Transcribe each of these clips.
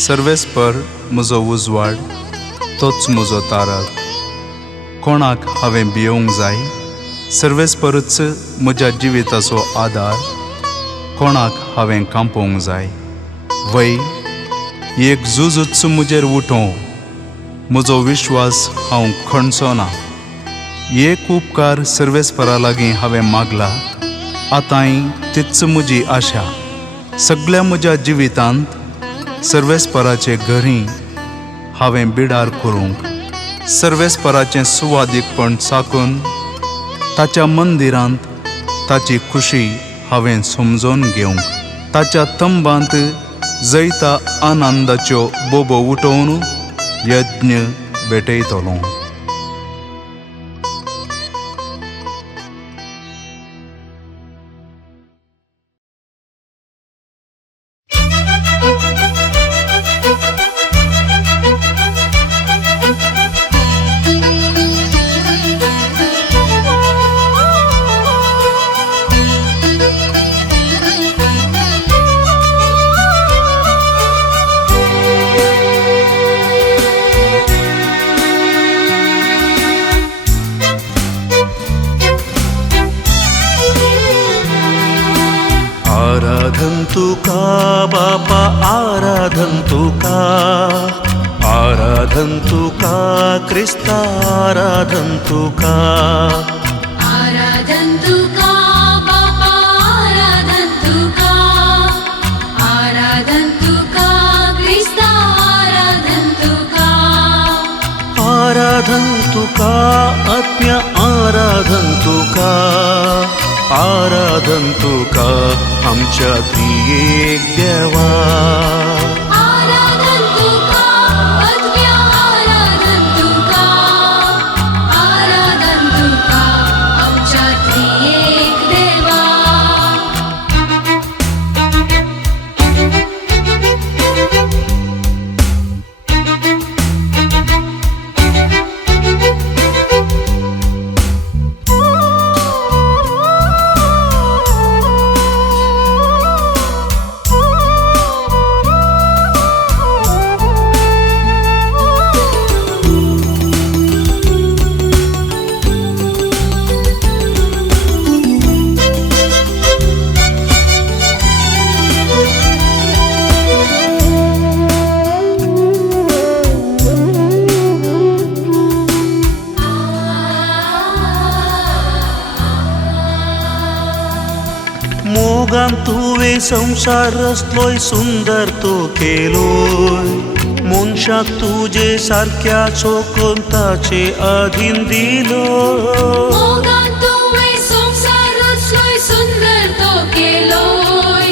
सर्वेस्पर म्हजो उजवाड, तोच म्हजो तारक. कोणाक हांवें भियोंक जाय? सर्वेस्परच म्हज्या जिविताचो आदार. कोणाक हांवें कांपोवंक जाय? वय एक झुजूच म्हजेर उठो, म्हजो विश्वास हांव खणचो ना. एक उपकार सर्वेस्परा लागीं हांवें मागला, आतांय तीच म्हजी आशा. सगळ्या म्हज्या जिवितांत सर्वेस्पराचे घरी हांवें बिडार करूंक, सर्वेस्पराचें सुवादीकपण चाखून ताच्या मंदिरांत ताची खुशी हांवें समजून घेवंक, ताच्या तंबांत जैता आनंदाच्यो बोबो उठोवन यज्ञ भेटयतलो. आराधन तुका बापा, आराधन तुका, आराधन तुका क्रिस्ता, आराधन तुका. आराधन तुका बापा, आराधन तुका, आराधन तुका क्रिस्ता, आराधन तुका. आराधन तुका आत्म्या, आराधन तुका, आराधन तुका आमच्या त्रिएक देवा. आराधन तुका आत्म्या, आराधन तुका, आराधन तुका आमच्या त्रिएक देवा. मोगान तुवें संसार रचलोय, सुंदर तो केलोय. मनशाक तुजे सारक्याचो करून ताचे अधीन दिलोय. मोगान तुवें संसार रचलोय, सुंदर तो केलोय.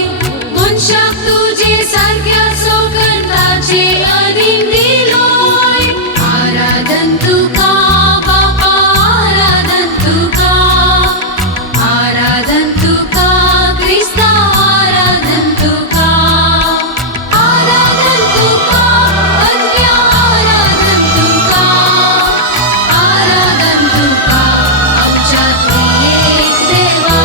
मनशाक तुजे सारक्याचो करून ताचे अधीन दिलोय. आराधन तुका बापा, आराधन तुका, आराधन तुका क्रिस्ता, आराधन तुका. आराधन तुका आत्म्या, आराधन तुका, आराधन तुका आमच्या त्रिएक देवा.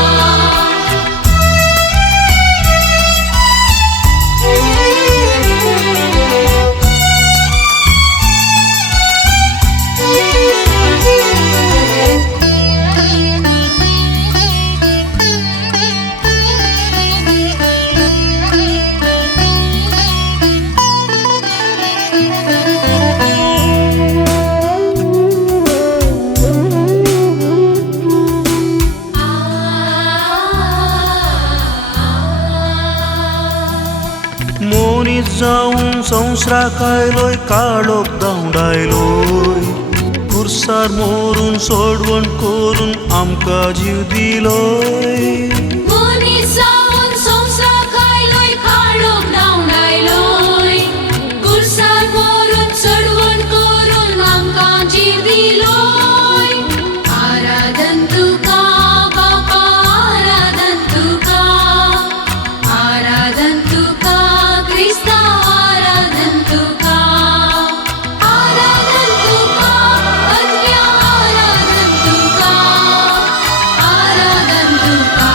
मोनीस जावन संवसाराक आयलोय, काळोख धांवडायलोय. खुर्सार मोरून सोडवण करून आमकां जीव दिलोय. मनीस जावन संवसाराक आयलोय, काळोख धांवडायलोय. खुर्सार मोरून सोडवण करून आमकां जीव दिलोय. आराधन तुका बापा, आराधन तुका, आराधन तुका क्रिस्ता, आराधन तुका. आराधन तुका आत्म्या, आराधन तुका, आराधन तुका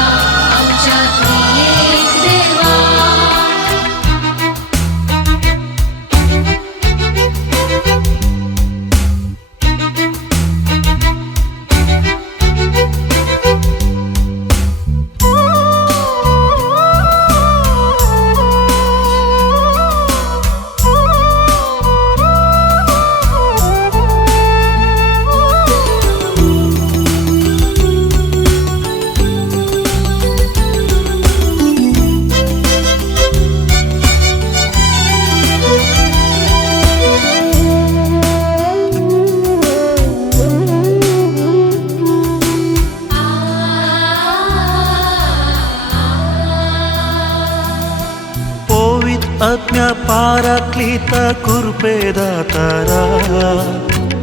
आज्ञा पाराक्लिता कृपे दातारा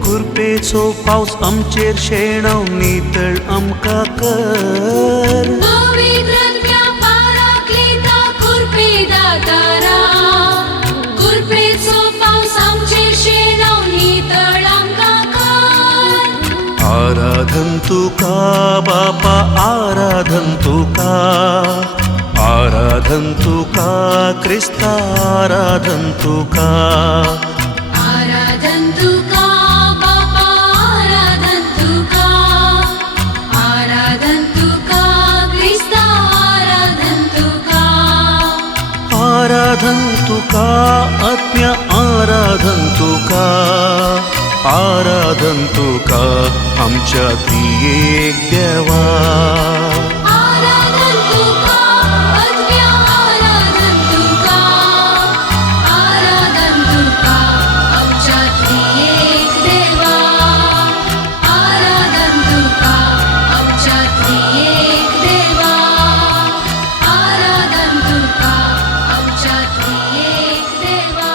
कृपेचो पावस आमचेर शेणाव नितळ आमकां कर पवित्रत्म्या पाराक्लिता कृपे दातारा कृपेचो पावस आमचेर शेणाव नितळ आमकां कर आराधन तुका बापा आराधन तुका आराधन तुका क्रिस्ता आराधन तुका आराधन तुका बापा आराधन तुका आराधन तुका क्रिस्ता आराधन तुका आराधन तुका आत्म्या आराधन तुका आराधन तुका आमच्या त्रिएक देवा आराधन तुका आत्म्या आराधन तुका आराधन तुका आमच्या त्रिएक देवा आराधन तुका आमच्या त्रिएक देवा आराधन तुका आमच्या त्रिएक देवा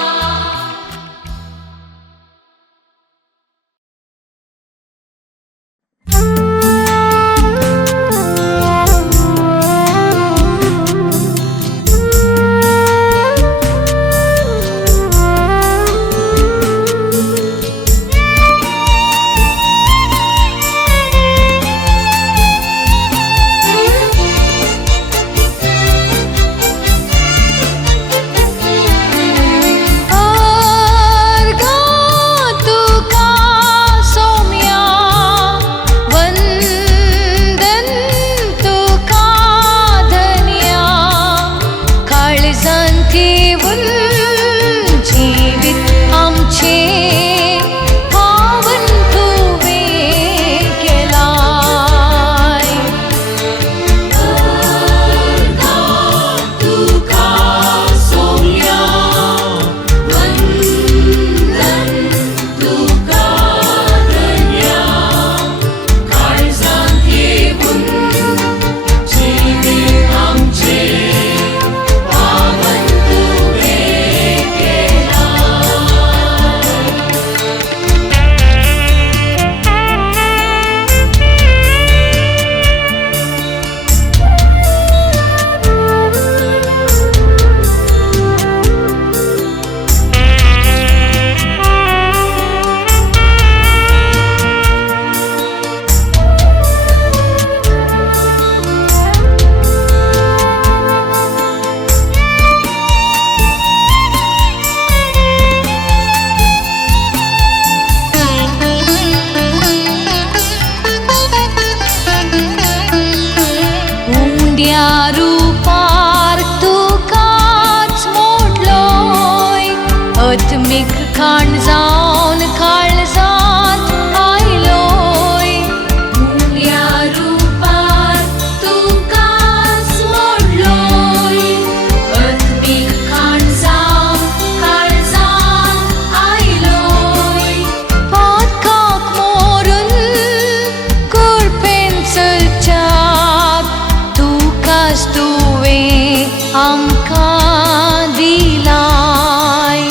आत्मिक खाण जावन काळजांत आयलोय मुंग्या रुपार तुकाच मोडलोय आत्मिक खाण जावन काळजांत आयलोय पातकाक मोरून कुरपेन चलच्याक तुकाच तुवें आमकां दिलाय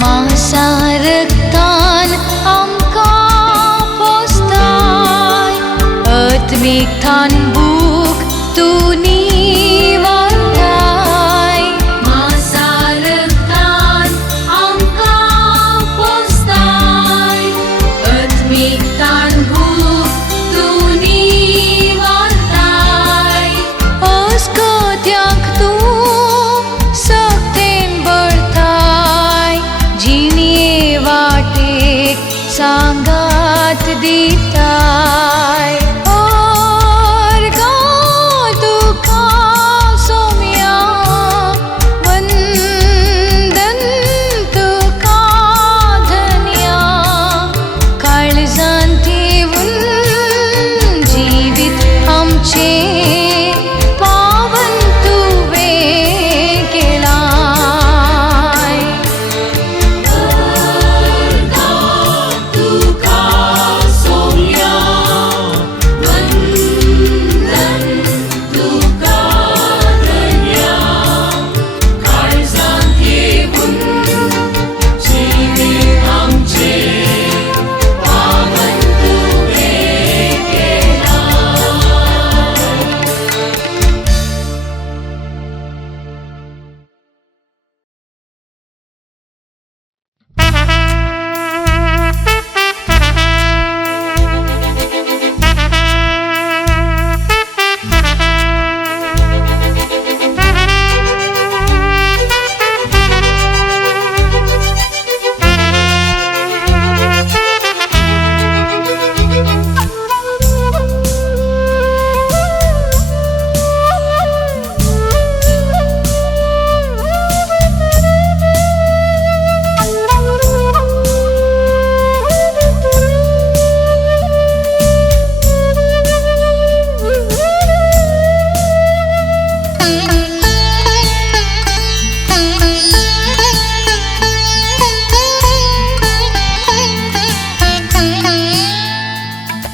मासा रक्तान आमकां पोसताय आत्मीक थानबूक तूं निवारताय मासा रक्तान आमकां पोसताय आत्मीक थानबूक तूं निवारताय अस्कोत्यांक तूं सक्तेन भरताय जिणे वाटेक सांगात दिताय ओर्गां तुका सोम्या वंदन तुका धन्या काळजांत ठेवून जिवीत आमचें पावन तुवें केलाय तुका सोम्या वंदन तुका धन्या काळजांत ठेवून जिवीत आमचें पावन तुवें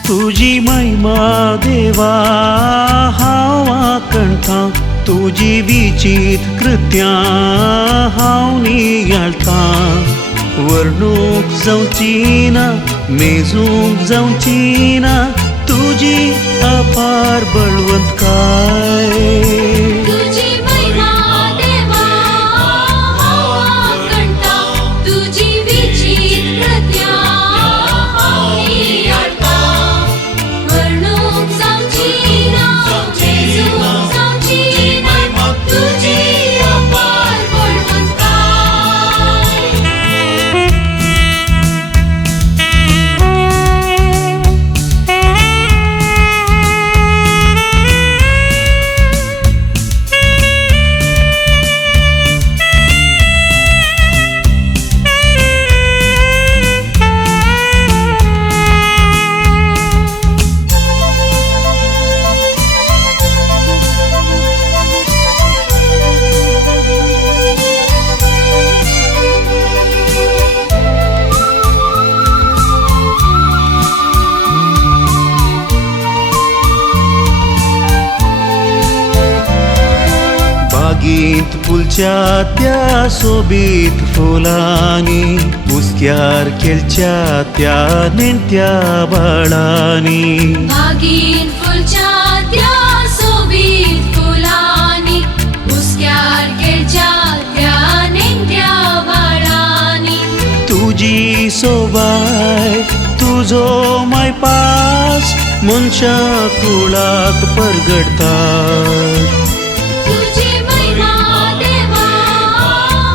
तुझी महिमा देवा हांव आकणटां तुजी विचित्र कृत्यां हांव नियाळटां वर्णूक जावची ना मेजूंक जावची ना तुजी अपार बळवंतकाय तुझी महिमा देवा हांव आकणटां तुजी विचित्र कृत्यां हांव नियाळटां वर्णूक जावची ना मेजूंक जावची ना तुजी अपार बळवंतकाय बागींत फुलच्या त्या सोबीत फुलांनी मुस्क्यार केलच्या त्या नेणत्या बाळांनी बागीन फुलच्या त्या सोबीत फुलांनी मुस्क्यार केलच्या त्या नेणत्या बाळांनी तुजी सोबाय तुजो मायपास मनशा कुळाक परगडता तुझी महिमा देवा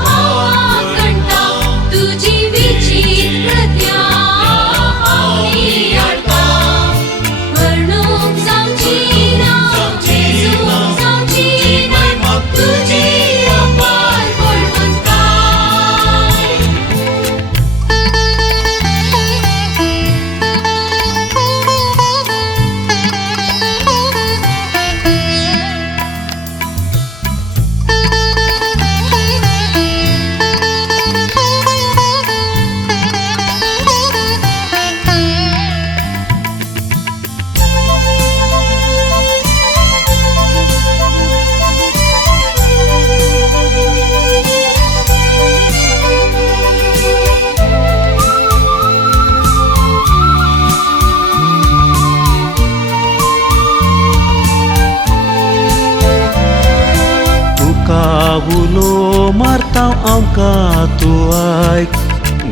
हांव आकणटां तुजी विचित्र कृत्यां हांव नियाळटां वर्णूक जावची ना मेजूंक जावची ना तुजी अपार बळवंतकाय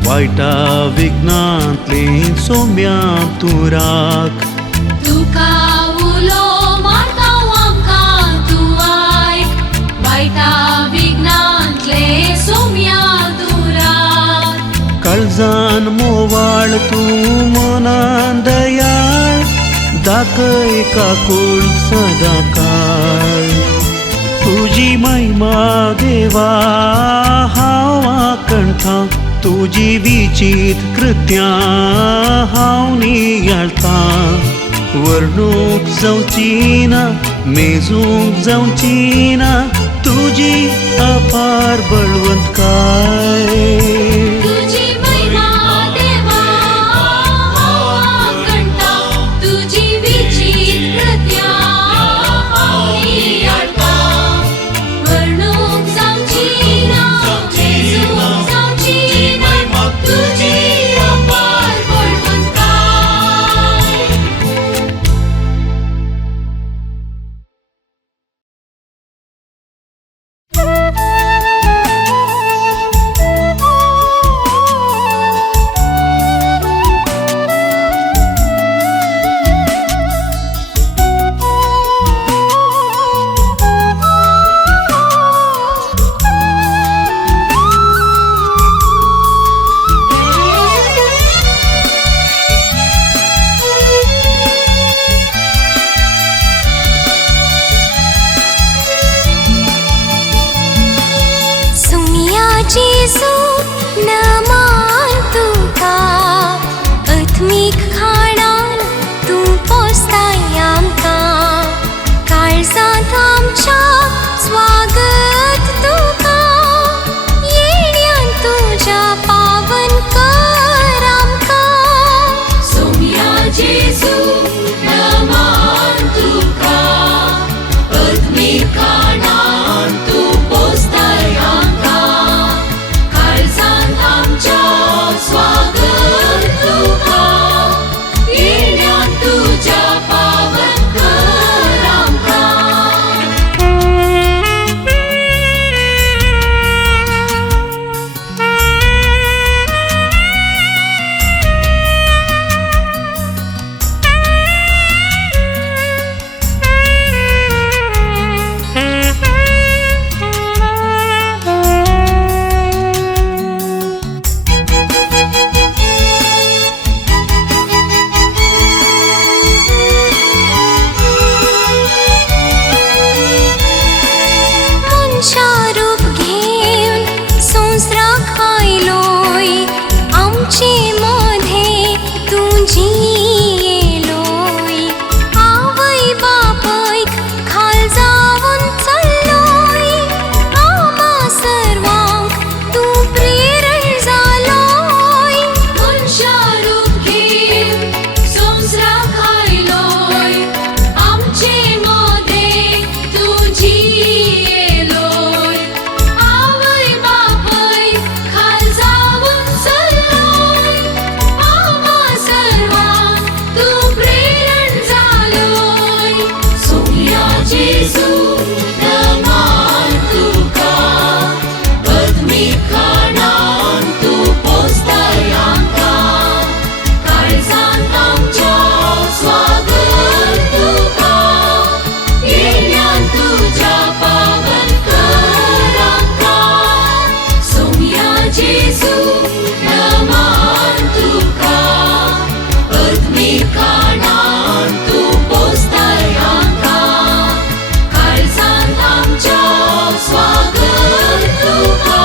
वायटा विघ्नांतले सोम्या तूं राख तुका उलो मारता आमकां तूं आयक वायटा विघ्नांतले सोम्या तूं राख काळजान मोवाळ तूं मनान दयाळ दाखय काकूळ सदां काळ तुजी महिमा देवा हांव आकणटां तुजी विचित्र कृत्यां हांव नियाळटां वर्णूक जावची ना मेजूंक जावची ना तुजी अपार बळवंतकाय तुजी महिमा देवा हांव आकणटां तुजी विचित्र कृत्यां हांव नियाळटां वर्णूक जावची ना मेजूंक जावची ना तुजी अपार बळवंतकाय जेजू नमान तुका अथमीक खाणान तूं पोसताय आमकां काळजांत आमच्या स्वागत तुका येण्यान तुज्या पावन कर आमकां सोम्या जेजू नमान तुका अदमीक खाणान तूं पोसताय आमकां काळजांत आमच्या स्वागत तुका येण्यान तुज्या पावन कर आमकां मनशा रूप घेवन संवसाराक आयलोय आमचे मधे तूं जियेलोय आवय बापयक खाल जावन चल्लोय आम्हा सर्वांक तूं प्रेरण जालोय मनशा रूप घेवन संवसाराक आयलोय आमचे मदे तूं जियेलोय आवय बापय खाल जावन चल्लोय आम्हा सर्वांक तूं प्रेरण जालोय सोम्या जेजू नमान तुका अदमीक खाणान तूं पोसताय आमकां काळजांत आमच्या स्वागत तुका येण्यान तुज्या पावन कर आमकां सोम्या जेजू नमान तुका अदमीक खाणान तूं पोसताय आमकां काळजांत आमच्या स्वागत तुका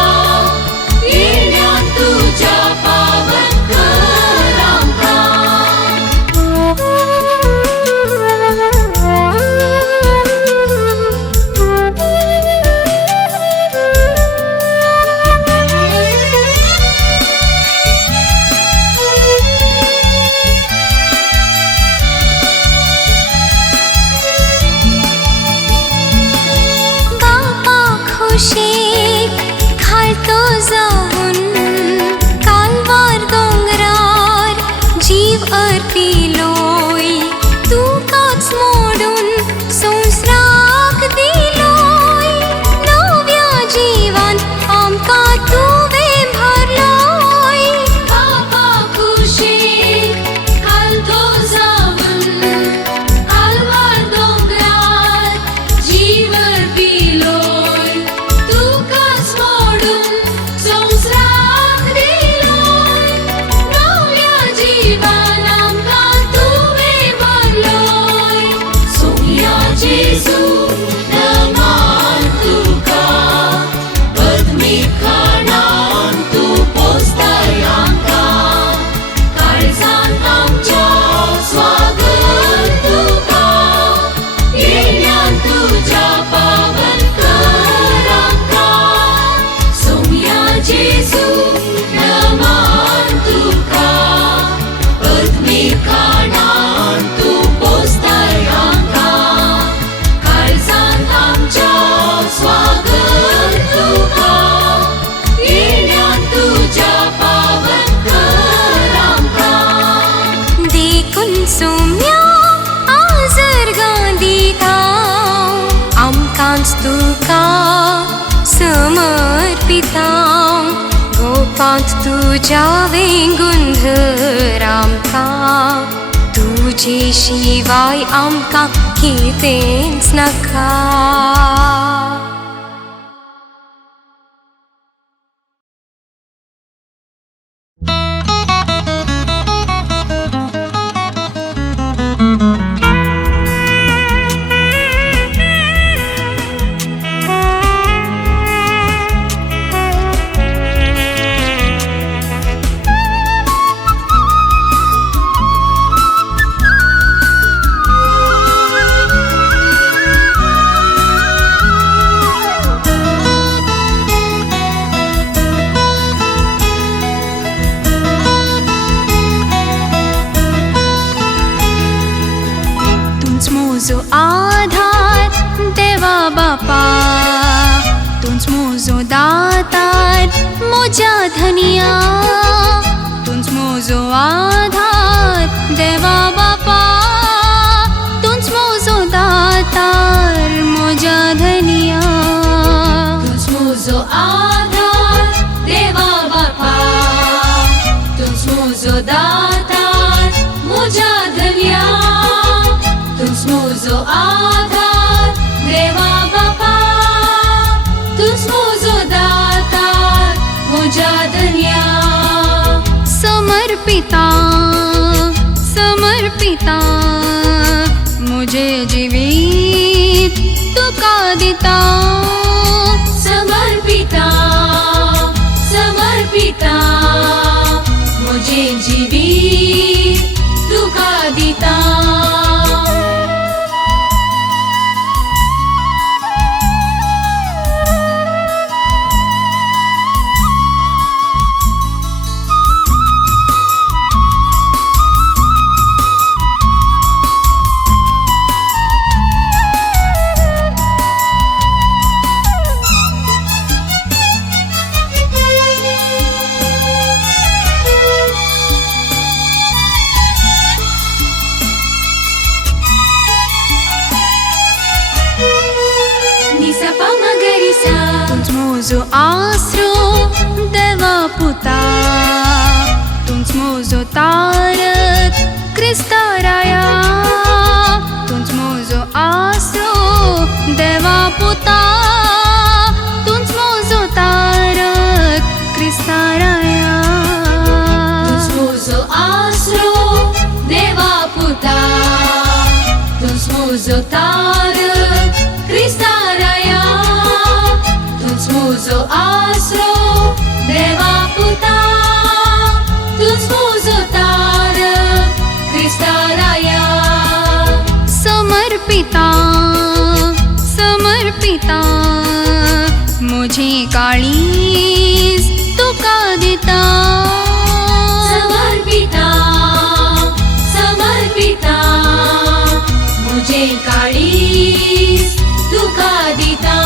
येण्यान तुज्या पावन कर बापा खुशीक घालतो जाऊन कालवार दोंगरार जीव अर्पिलोय तुकाच मोडून संवसाराक दिलोय नव्या जिवान आमकां तुवें भरलोय पांत तुझ्या वेंगुंधर आमका तुझे शिवाय आमका कितेंच नका. म्हजो आधार देवा बापा, तूंच म्हजो दातार म्हज्या धनिया. तूंच म्हजो आधार देवा बापा, तूंच म्हजो दातार म्हज्या धनिया. तूंच म्हजो आधार देवा बापा, तूंच म्हजो दातार म्हज्या धनिया. तूंच म्हजो आधार देवा बापा, तूंच म्हजो दातार म्हज्या धनिया. समर्पिता समर्पिता म्हजे जिवीत तुका दिता. समर्पिता समर्पिता म्हजे जिवीत तुका दिता. तूंच म्हजो आसरो देवा पुता, तूंच म्हजो तारक क्रिस्ता राया. तूंच म्हजो आसरो देवा पुता, तूंच म्हजो तारक क्रिस्ता राया. तूंच म्हजो आसरो देवा पुता, तूंच म्हजो तारक क्रिस्ता राया. तूंच म्हजो आसरो देवा पुता, तूंच म्हजो तारक क्रिस्ता राया. समर्पिता समर्पिता म्हजे काळीज तुका दिता. समर्पिता समर्पिता म्हजे काळीज तुका दिता.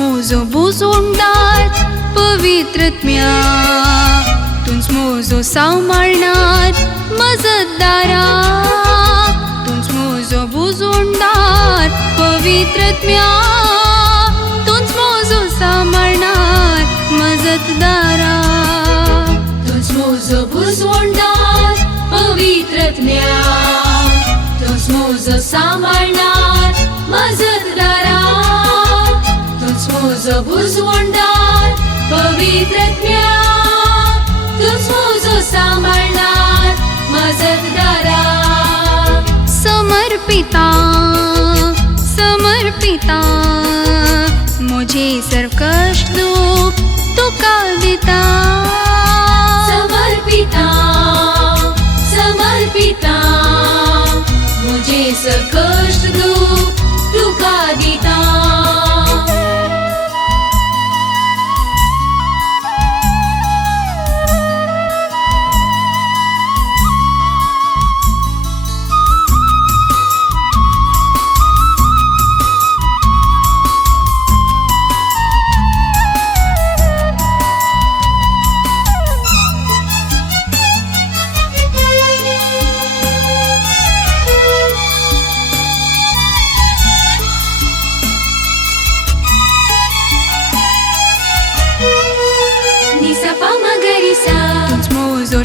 म्हजो बुजवणदार पवित्रत्म्या, तूंच म्हजो सांबाळणार मजतदारा. तूंच म्हजो बुजवणदार पवित्रत्म्या, तूंच म्हजो सांबाळणार मजतदारा. तूंच म्हजो बुजवणदार पवित्रत्म्या, तूंच म्हजो सांबाळणार मजतदारा. तूंच म्हजो बुजवणदार पवित्रत्म्या, तूंच म्हजो सांबाळणार मजतदारा. समर्पिता समर्पिता म्हजे सर्व कश्ट दूख तुका दिता. समर्पिता समर्पिता मुझे सब कष्ट दुख तुका दिता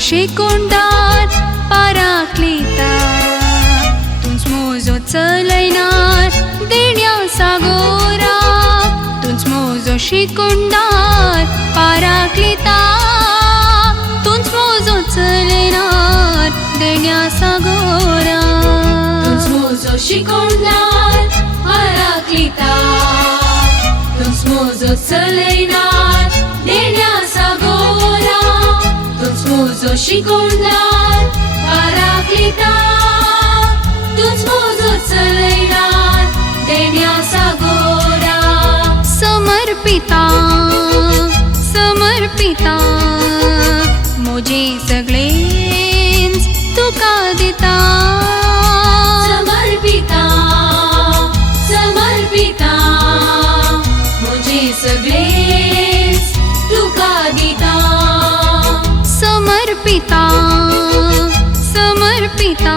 शिकोंडार पाराक्लिता तुंच मोजो चलयनार देण्या सागोरा तुंच मोजो शिकोंडार पाराक्लिता तुंच मोजो चलयनार देण्या सागोरा तुंच मोजो शिकोंडार पाराक्लिता तुंच मोजो चलयनार देण्या सागोरा तुझ शिकोंडार पाराक्लिता तुझ मोजो चलयनार देण्या सागोरा समर्पिता समर्पिता मोजे सगळेंच तुका दिता समर्पिता समर्पिता मोजे सगळेंच तुका दिता समर्पिता समर्पिता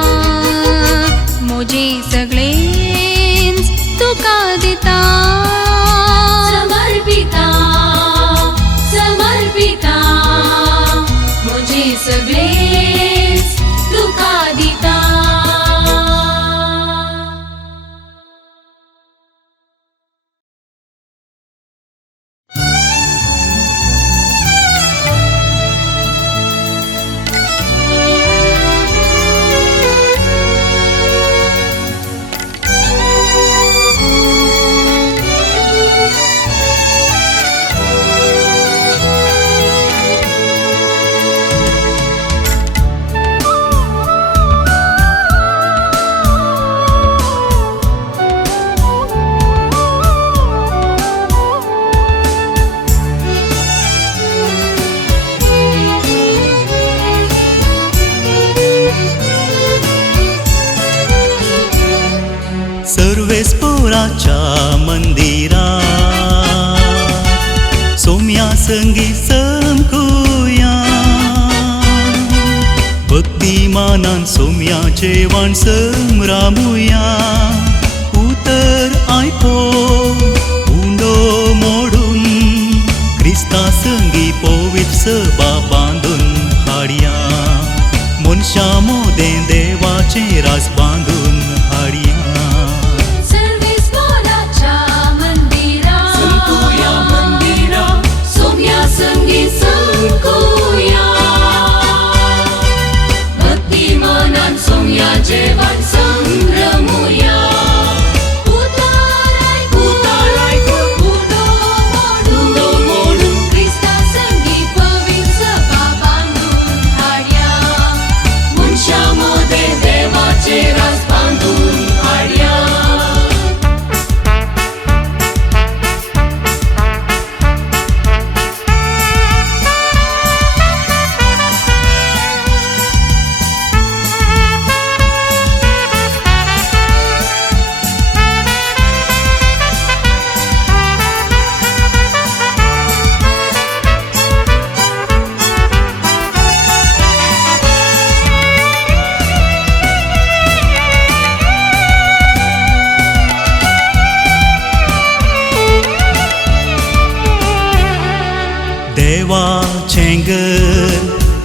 मोजे सगळेंच तुका दिता समर्पिता समर्पिता मोजे सगळेंच तुका दिता सर्वेस्पराच्या मंदिरा सोम्या संगी समकुया भक्तिमानान सोम्याचे वाण संरामुया उतर आयको उंडो मोडून क्रिस्ता संगी पवित्र सभा बांधून हाडया मनशा मोदे देवाचे रास बांधून हाडया जेवण संभ्रमुया उताराय उडो मोडून क्रिस्ता संगी पवित्र सभा बांधून हाडया मनशा मोदे देवाचे रास बांधून हाडया देवाचें घर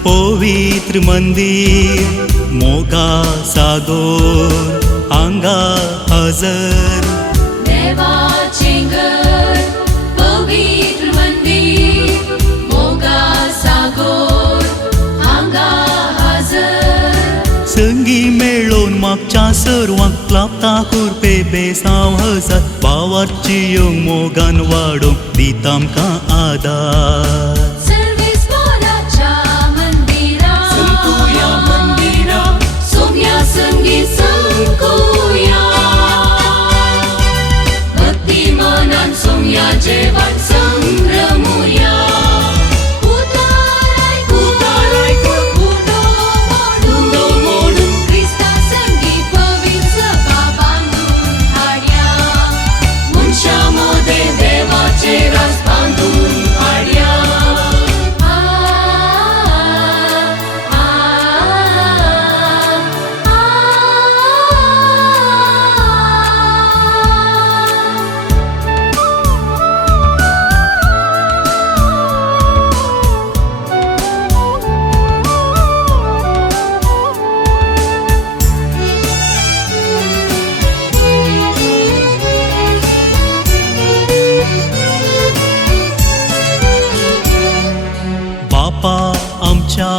पवित्र मंदिर मोगा सागोर हांगा हजर देवाचें घर पवित्र मंदिर मोगा सागोर हांगा हजर संगी मेळोन मागच्या सर्वांक लाभता कुरपे बेसांव हजत बावारची येवंक मोगान वाडोवंक दिता आमकां आदार सर्वेस्पराच्या मंदिरा संगीत संकुया भक्तिमानान सोंग्या जेवान संभ्रमुया उताराय मुंडो मोडून क्रिस्ता संगीत पवित्र सभा बांधून हाडया मनशामध्ये देवाचे रास बांधून हाडया बापा आमच्या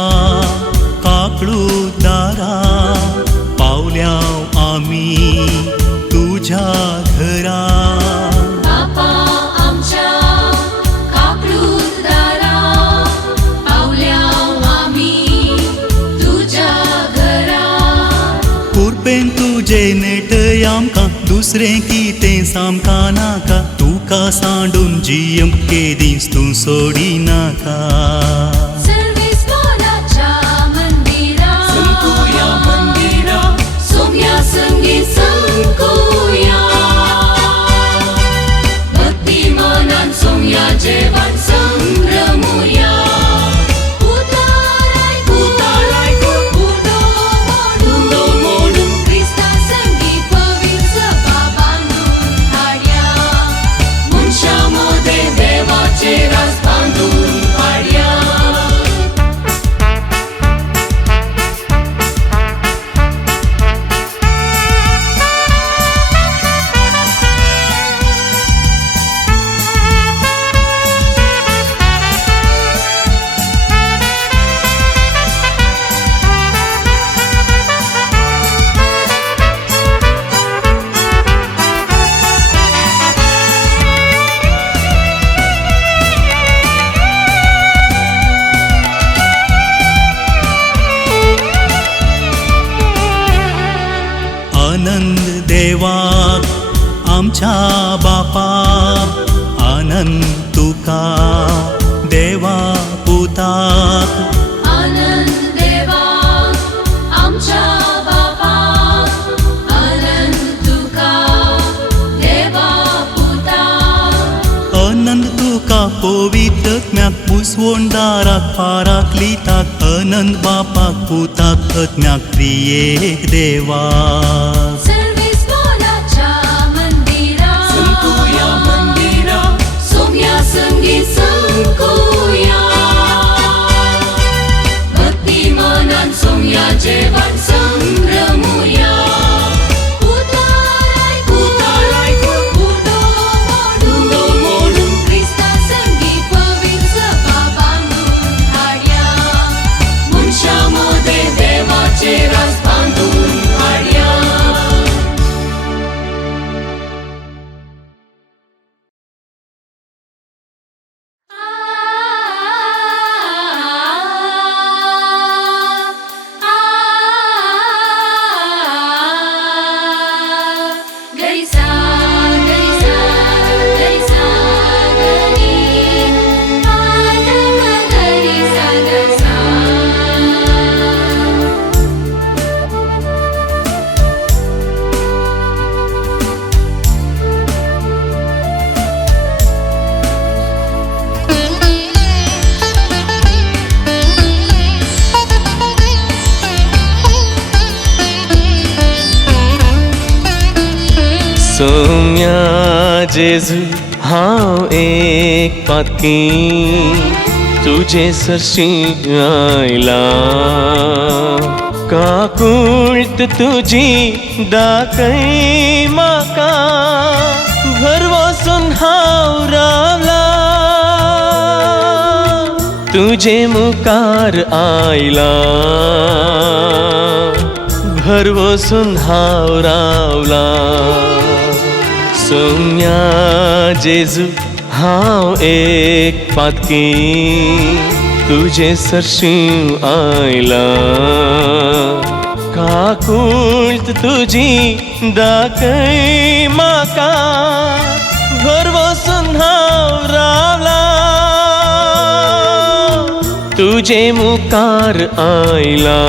काकडू दारा पावल्याव आमी तुझ्या घरा बापा आमच्या काकडूत दारा पावल्या आमी तुझ्या घरा कुरपेन तुजे नेटय आमकां दुसरें कितें सामका नाका तुका सांडून जियम केदीस तूं सोडी नाका सर्वेस्वराच्या मंदिरा संकुया मंदिरा सोम्या संगीत संकुया भक्तिमानान सोम्या जेवान संभ्रमुया उताराय मुंडो मोडून क्रिस्ता संगीत पवित्र सभा बांधून हाडया मनशामध्ये देवाचे रास बांधून हाडया आनंद देवाक आमच्या बापाक आनंद तुका देवा पुताक आनंद देवा आमच्या बापाक आनंद तुका देवा पुता आनंद तुका पवित्रत्म्याक पुसवणदाराक पाराकलिताक आनंद बापाक पुताक आत्म्याक त्रियेक देवा सर्वेस्वराच्या मंदिरा संकुया मंदिरा सोम्या संगीत संकुया भक्तिमानान सोम्या जेवान संभ्रमुया उताराय मुंडो मोडून क्रिस्ता संगीत पवित्र सभा बांधून हाडया मनशामध्ये देवाचे रास बांधून हाडया गरिसा गरिसा गरिसा गरी आदम गरिसा गरिसा सोम्या जेजू हांव एक पातकी तुजे सरशी आयला काकुळत तुजी दाखय म्हाका भरवसून हांव रावला तुजे मुखार आयला भरवसून हांव रावला सोम्या जेजू हांव एक पातकी तुजे सरशी आयला काकुळ्त तुजी दाखय म्हाका घर वचून हांव रावला तुजे मुखार आयला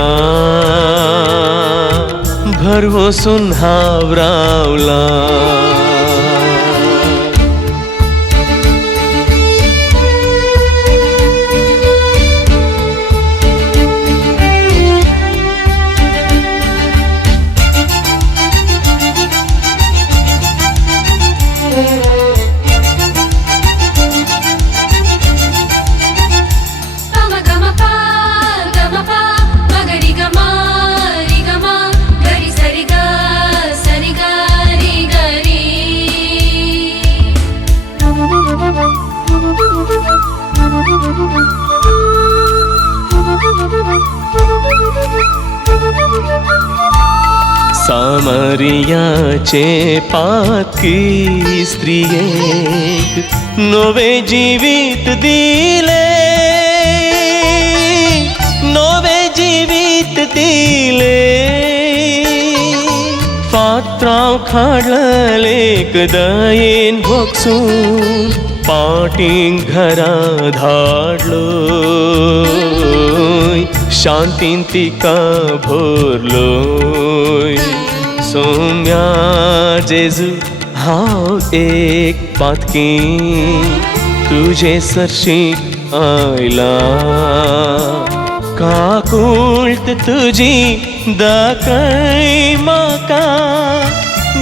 घर वचून हांव रावला सामरियाचे पातकी स्त्रियेक नवे जिवीत दिले नवे जिवीत दिले फात्रांव खाडलेक दयेन भोगसून पाटींक घरा धाडलो शांतीन तिका भरलो सौम्या जेजू हांव एक पातकी तुजे सरशी आयला काकुळ्त तुजी दाखय म्हाका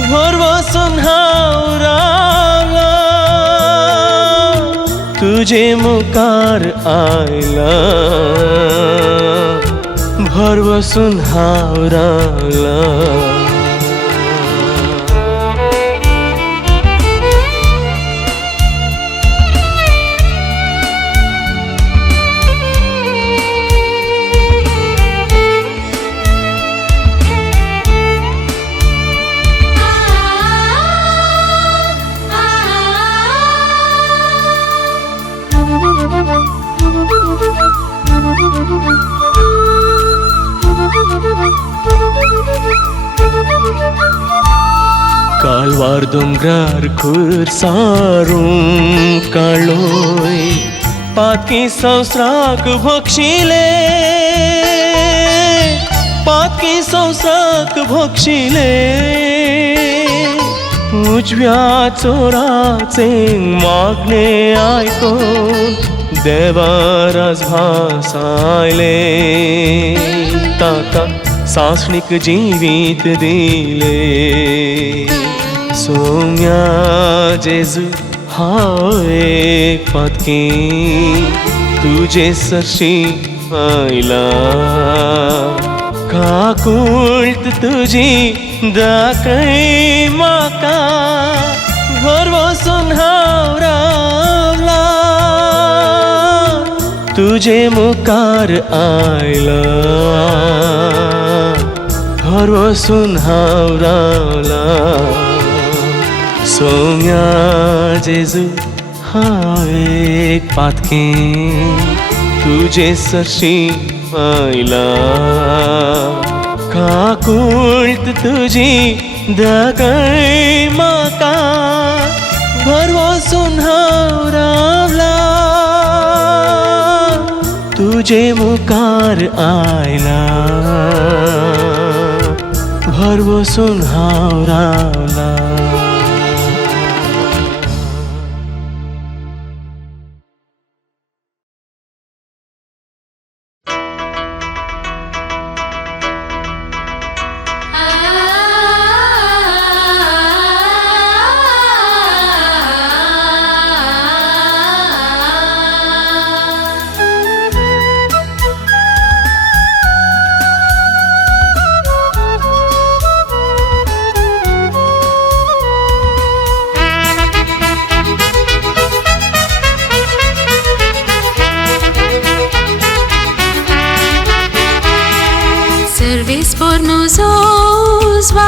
घर वचून हांव रावला तुजे मुखार आयला घर वचून हांव रावला कालवार दोंगरार खुरसारूं काळोय पातकी संवसाराक भोगशिले पातकी संवसाराक भोगशिले उजव्या चोराचे मागणे आयकून देवाराज भासायले ताका सासणीक जिवीत दिले सौम्या जेजू हांव एक पातकी तुजे सरशी आयला काकुळ्त तुजी दाखय म्हाका घर वचून हांव रावला तुजे मुखार आयला घर वचून हांव रावला सौम्या जेजू हांव एक पातकी तुजे सरशी आयला काकुळ्त तुजी दाखय म्हाका घर वचून हांव रावला तुजे मुखार आयला घर वचून हांव रावला Service por nos oswald,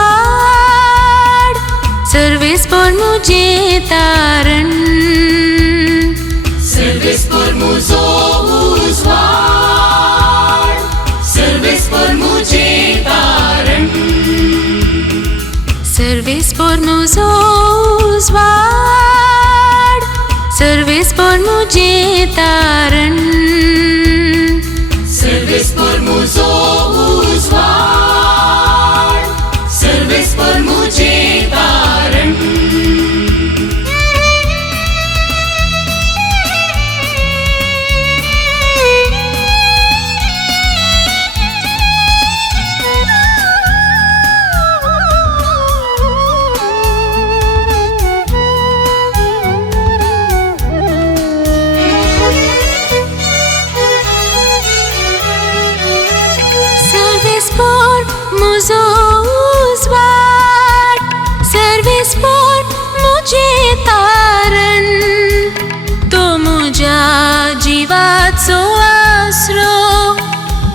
service por mujhe taran, Service por muzo uzwar, service por mujhe taran. nos Oswald, Service por मुझे तारण, Service por muzo Oswald, Service por मुझे तारण. Service por मुझे Oswald, Service por मुझे तारण. तो मुझ्या जीवाचो आसरो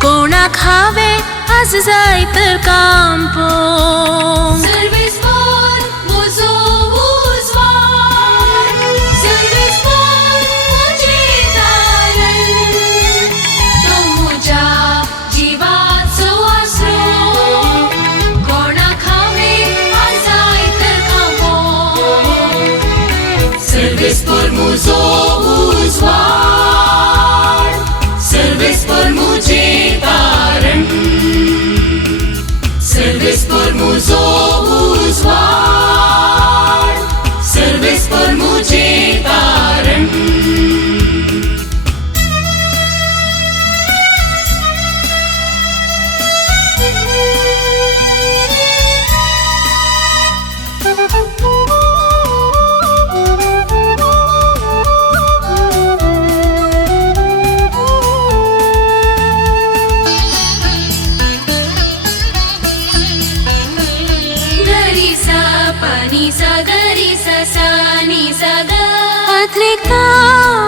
कोणाक हांवें आज जाय तर कांपोंक. Service por muzo Oswald, Service por मुझे तारण. तो मुझ्या जीवाचो आसरो कोणाक हांवें आज जाय तर कांपोंक. Service por muzo Oswald, Service por मुझे तारण. Service por muzo Oswald, Service por मुझे तारण. गरी सा पानी सा गरी सा सा नी सा ग. अत्रिका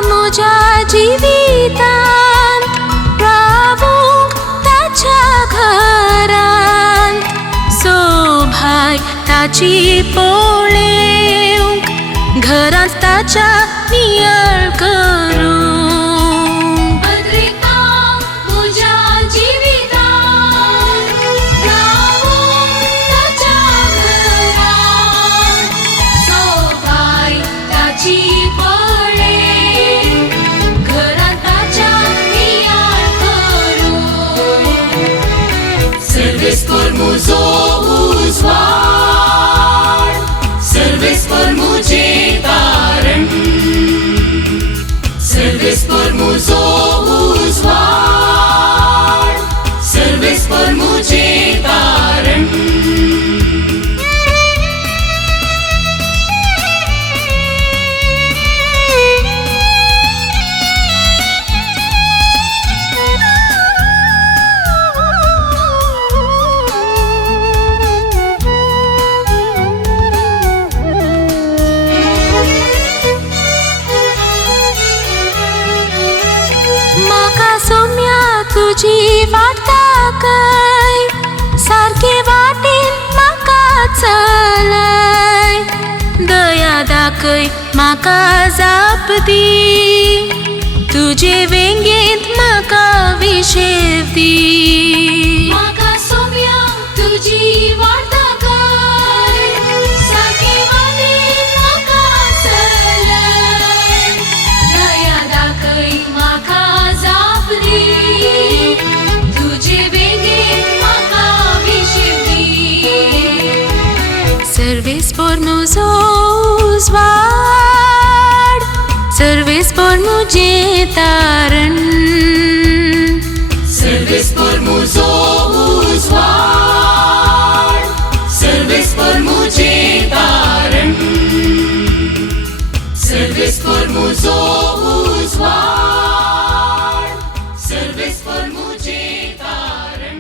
मुझ्या जिवितान रावूंक ताच्या घरान. सोभाय ताची पोळेवंक घरांत ताच्या नियाळ करूंक. अद्रिका मुझ्या जिवितान रावूंक ताच्या घरान. सोभाय ताची पोळेवंक घरांत ताच्या नियाळ करूंक. Service por muzo Oswald, Service por मुझे तारण. Service por muzo Oswald, Service por मुझे तारण. म्हाका सोम्या तुजी वाट दाखय, सारके वाटेन म्हाका चलय. दया दाखय म्हाका जाप दी, तुजे वेंगेंत म्हाका विशेव दी. म्हाका सोम्या तुजी वाट दाखय, सारके वाटेन म्हाका चलय. दया दाखय म्हाका जाप दी, तुजे वेंगेंत म्हाका विशेव दी. Service por nos Oswald, Service por मुझे तारण. Service por muzo Oswald, Service por मुझे तारण. Service por muzo Oswald, Service por मुझे तारण.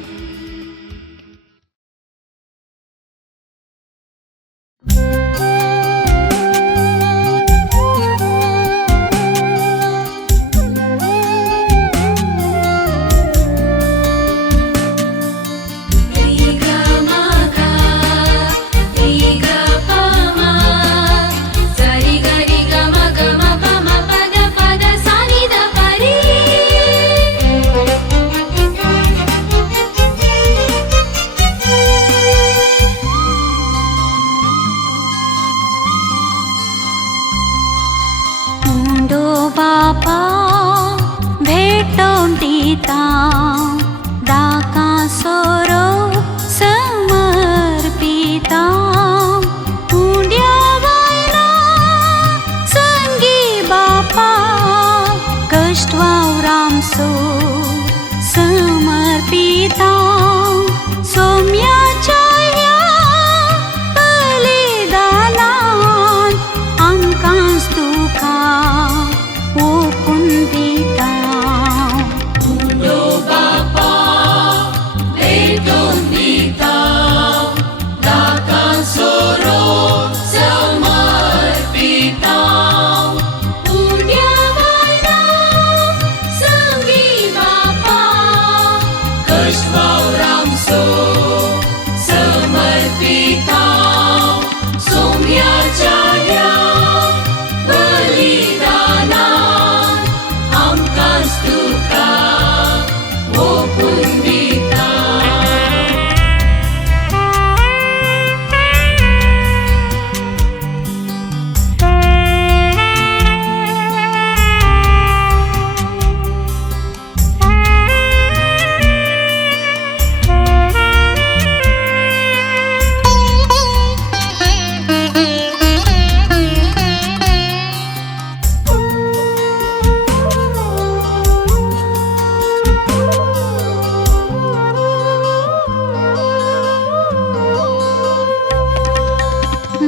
Ri ga pa ma, sa ri ga ma ga ma pa ma pa da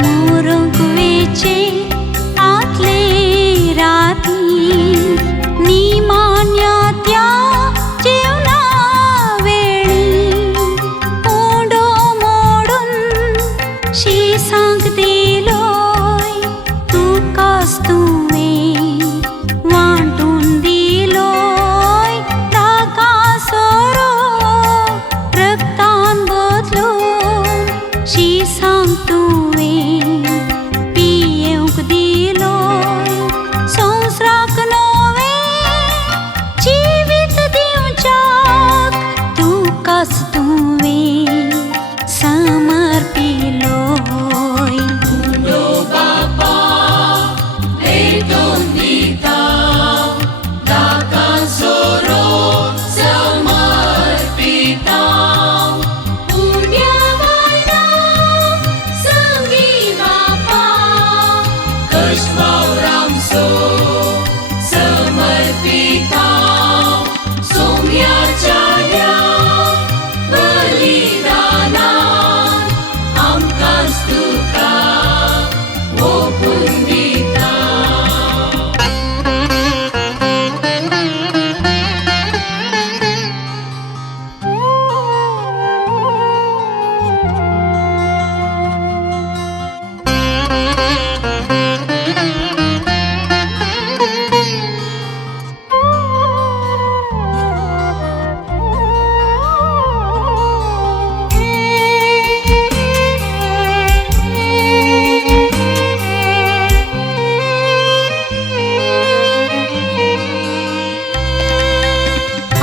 मोरंक वेचे आतले राती निमान्या त्या जेवणा वेळी ओंडो मोडून शिसांक दिलोय तुकाच तुवें वांटून दिलोय ताका सोरो रक्तान बदलून शिसांक तुवें पियेवंक दिलोय संवसाराक नवें जिवीत दिवच्याक तुकाच तुवें समर्पिलोय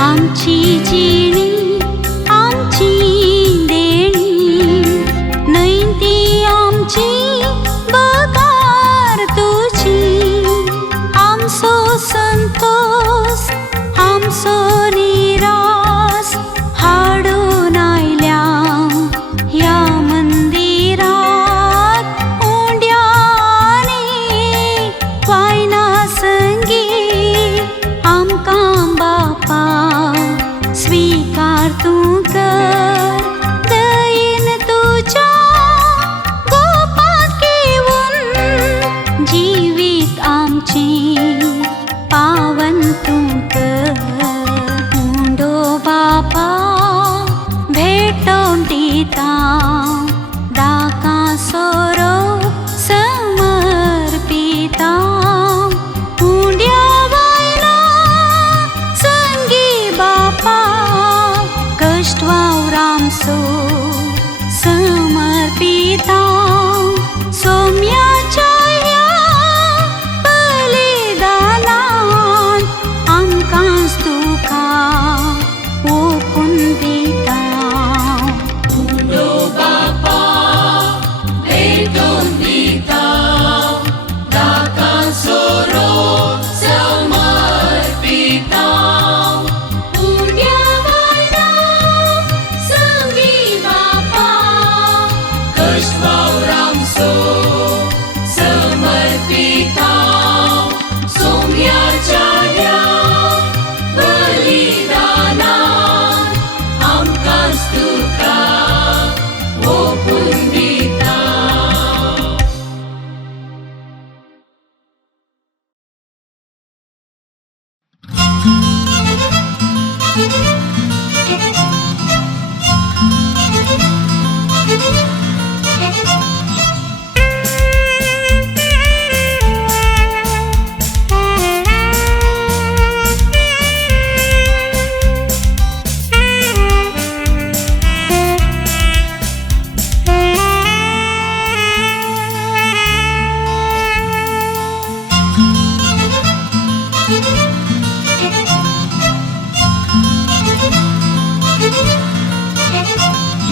आमची जिणी आमची देणी न्हय ती आमची बगार तुजी आमचो संतोष आमचो निरास हाडून आयल्या ह्या मंदिरात उंड्यानी वायना संगी आमकां बापा स्वीकार तूं कर दयेन तुज्या गोपांत घेवन जिवीत आमचें पावन तूं कर उंडो बापा भेटोवन दिता दाका सोरो समर्पिता उंड्या वायना संगी बापा कष्ट वावरांचो समर्पिता सोम्याच्या ह्या बलिदानान आमकांच तुका ओपून दिता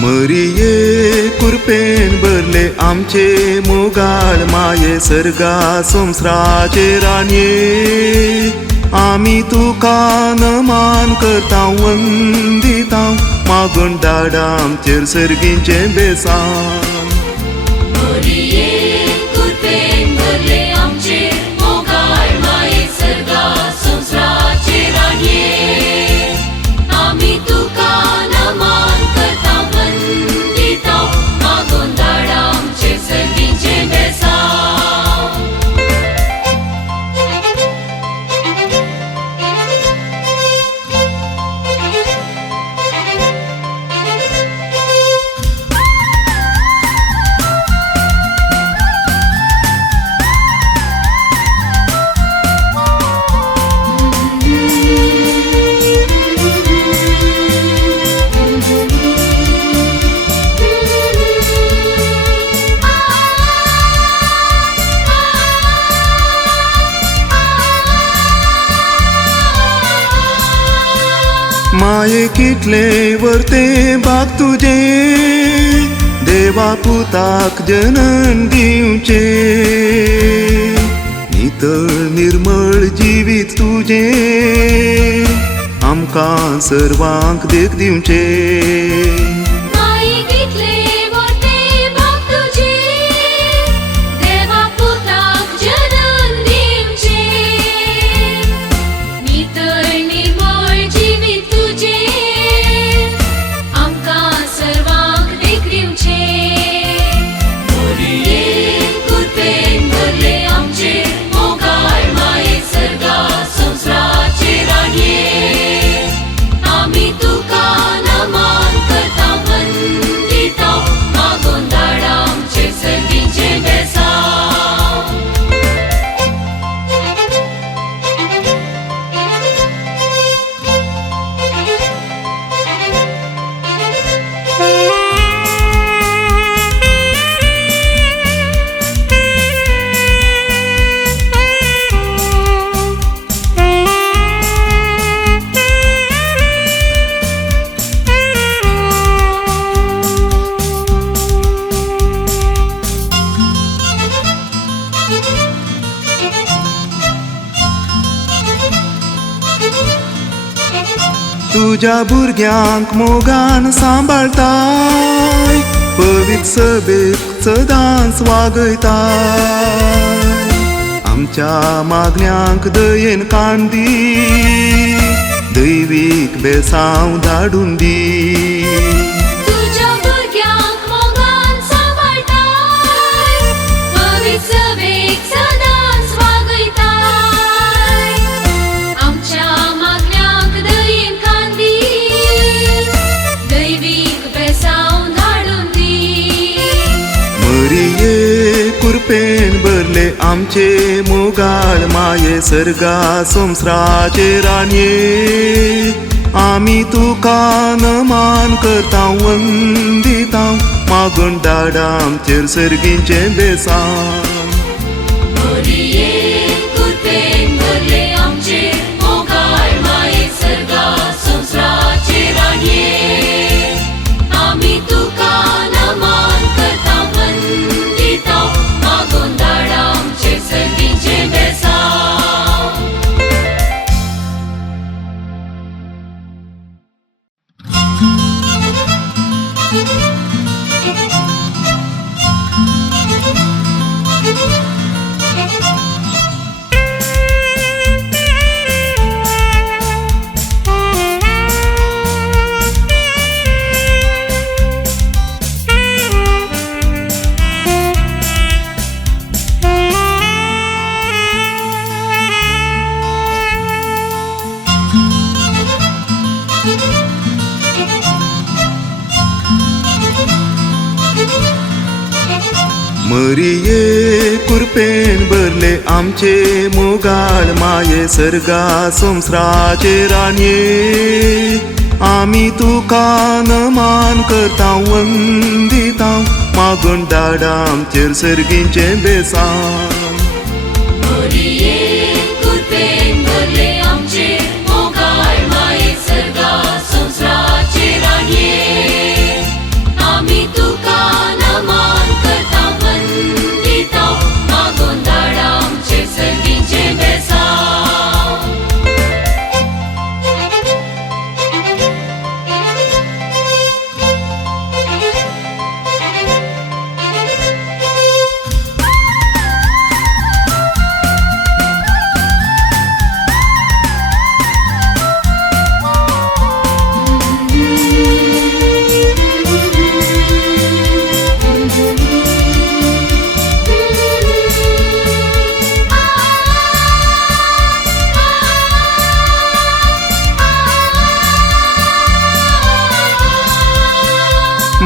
मरिये कुरपेन भरले आमचे मोगाळ माये सर्गा संवसाराचे राणये आमी तुका नमान करता वंदिता मागून धाडा आमचेर सर्गीचे बेसान नमान करता वंदिता मागून धाडा आमचे सर्गीचे माये कितले वर्ते बाग तुजे देवा पुताक जनन दिवचे नितळ निर्मळ जिवीत तुजे आमकां सर्वांक देख दिवचे माई कितले वर्ते बाग तुजे देवा पुताक जनन दिवचे नितळ निर्मळ जिवीत तुजे आमकां सर्वांक देख दिवचे मोरयेन कृपेन भरले आमचेर मोगाळ माये सर्गा संवसाराचे राणये आमी तुका नमन करता वंदिता मागून धाड आमचे सर्गीचे बेसांव तुझ्या भुरग्यांक मोगान सांबाळताय पवित्र सभेक सदांच वागयताय आमच्या मागण्यांक दयेन कान दी दैवीक बेसांव धाडून दी तुझ्या भुरग्यांक मोगान सांबाळताय पवित्र सभेक सदांच वागयताय आमच्या मागण्यांक दयेन कान दी दैवीक बेसांव धाडून दी मरिये कुरपेन भरले आमचे मोगाळ माये सर्गा संवसाराचे राणये आमी तुका नमन करता वंदिता मागून धाड आमचेर सर्गीचे बेसांव मोरयेन कृपेन भरले आमचेर मोगाळ माये सर्गा संवसाराचे राणये आमी तुका नमन करता वंदिता मागून धाड आमचेर सर्गीचे बेसांव मरिये कुरपेन भरले आमचे मोगाळ माये सर्गा संवसाराचे राणये आमी तुका नमन करता वंदिता मागून धाड आमचेर सर्गीचे बेसांव मोरयेन कृपेन भरले आमचेर मोगाळ माये सर्गा संवसाराचे राणये आमी तुका नमन करता वंदिता मागून धाड आमचेर सर्गीचे बेसांव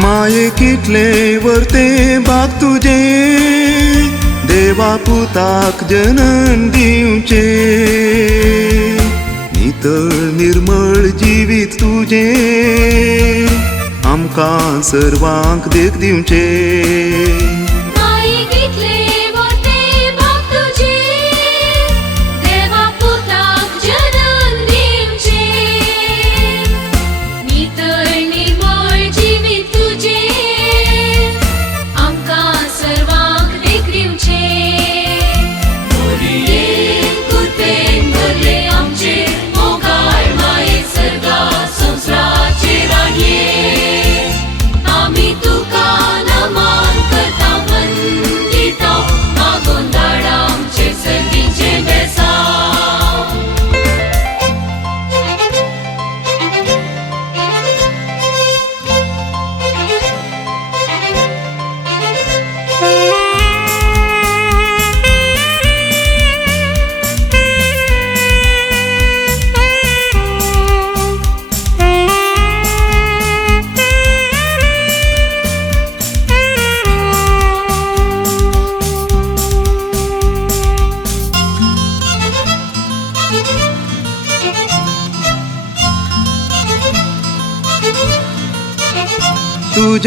माये कितले वर्ते बाग तुजे देवा पुताक जनन दिवचे नितळ निर्मळ जिवीत तुजे आमकां सर्वांक देख दिवचे माई कितले वर्ते बाग तुजे देवा पुताक जनन दिवचे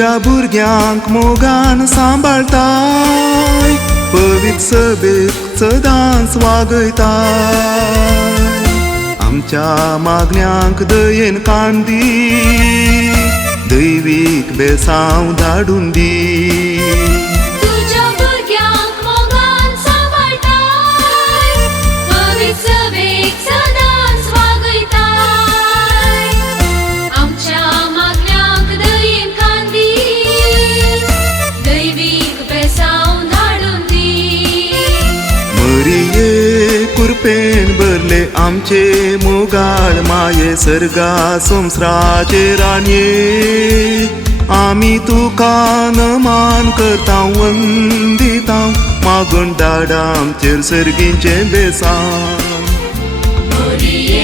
तुझ्या भुरग्यांक मोगान सांबाळताय पवित्र सभेक सदांच वागयताय आमच्या मागण्यांक दयेन कान दी दैवीक बेसांव धाडून दी तुझ्या भुरग्यांक मोगान सांबाळताय पवित्र सभेक सदांच वागयताय आमच्या मागण्यांक दयेन कान दी दैवीक बेसांव धाडून दी मरिये कुरपेन भरले आमचे मोगाळ माये सर्गा संवसाराचे राणये आमी तुका नमान करता वंदिता मागून धाडा आमचेर सर्गींचे बेसांव मोरये